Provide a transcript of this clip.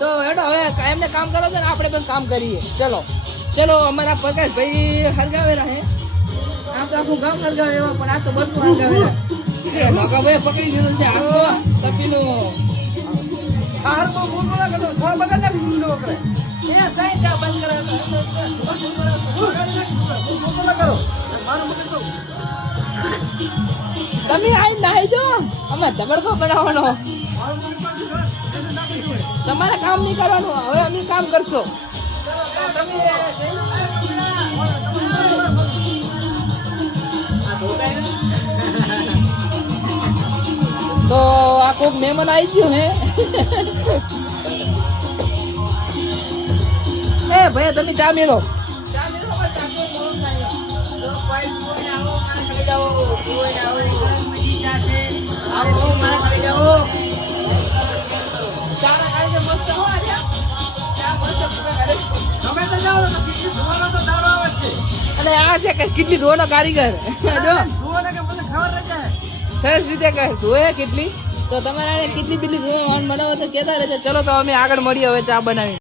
તો હેડો હવે એમને કામ કરો છો ને આપણે પણ કામ કરીએ. ચલો ચલો અમારા પ્રકાશભાઈ હરગાવેલા હે. આમ તો આખું ગામ હરગાવેલા પણ આ તો બધું હરગાવેલા. ભાઈ પકડી દીધું છે આખો તપીલું. હાર બહુ ભૂલ બોલા કરતો છ બગડ નાખી દીધો કરે એ કઈ ચા બંધ કરે ભૂલ બોલા કરો મારું મગજ તો તમે આઈ નાહી જો અમે ધબડકો બનાવવાનો. મારું મગજ તો નાખી દીધું તમારે કામ નહીં કરવાનું હવે અમે કામ કરશો. તો આ કોક મહેમાન આવી ગયું હે. એ ભાઈ તમે ચા મેલો. તમે તો જાઓ તો કેટલી ધોવાનો તો દાડો આવે છે અને આ છે કે કેટલી ધોવાનો કારીગર જો ધોવાને કે મને ખબર રહી જાય સરસ રીતે કહે ધોએ કેટલી. તો તમારે કેટલી બીટલી ધોવાનું બનાવો તો કેતા રહેજો. ચલો તો અમે આગળ મળીએ હવે ચા બનાવી.